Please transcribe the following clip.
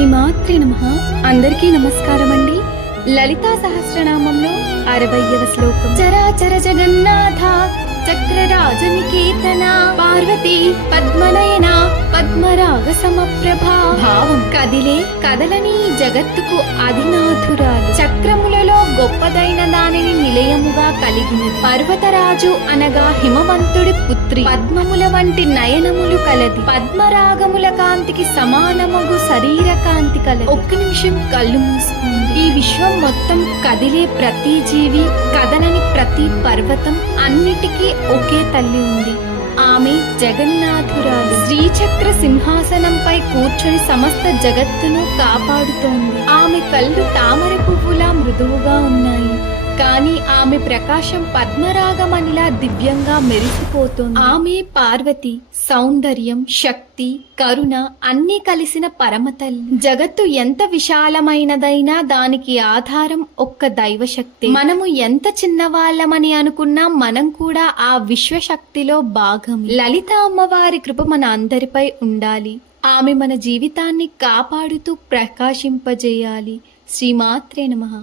శ్రీమాత్రే నమః. అందరికీ నమస్కారం అండి. లలితా సహస్రనామంలో 60వ శ్లోకం. చరాచర జగన్నాథ చక్రరాజనికేతన పార్వతీ పద్మనయన పద్మరాగ సమప్రభా. భావం: కదిలే కదలని జగత్తుకు అధినాథురాలు, చక్రములలో గొప్పదైన దానిని నిలయముగా కలిగినది. పర్వతరాజు అనగా హిమవంతుడి పుత్రి. పద్మముల వంటి నయనములు కలది. పద్మరాగముల కాంతికి సమానమగు శరీర కాంతి కలది. ఒక్క నిమిషం కళ్ళు మూసుకోండి. ఈ విశ్వం మొత్తం కదిలే ప్రతి జీవి, కదలని ప్రతి పర్వతం, అన్నిటికీ ఒకే తల్లి ఉంది. ఆమె జగన్నాథురాలు. శ్రీచక్ర సింహాసనంపై కూర్చొని సమస్త జగత్తును కాపాడుతోంది. ఆమె కళ్ళు తామర పువ్వులా మృదువుగా ఉన్నాయి, కానీ ఆమె ప్రకాశం పద్మరాగమనిలా దివ్యంగా మెరిసిపోతోంది. ఆమె పార్వతి. సౌందర్యం, శక్తి, కరుణ అన్నీ కలిసిన పరమతల్లి. జగత్తు ఎంత విశాలమైనదైనా దానికి ఆధారం ఒక్క దైవశక్తి. మనము ఎంత చిన్నవాళ్ళమని అనుకున్నా మనం కూడా ఆ విశ్వశక్తిలో భాగం. లలిత అమ్మవారి కృప మన అందరిపై ఉండాలి. ఆమె మన జీవితాన్ని కాపాడుతూ ప్రకాశింపజేయాలి. శ్రీమాత్రే నమః.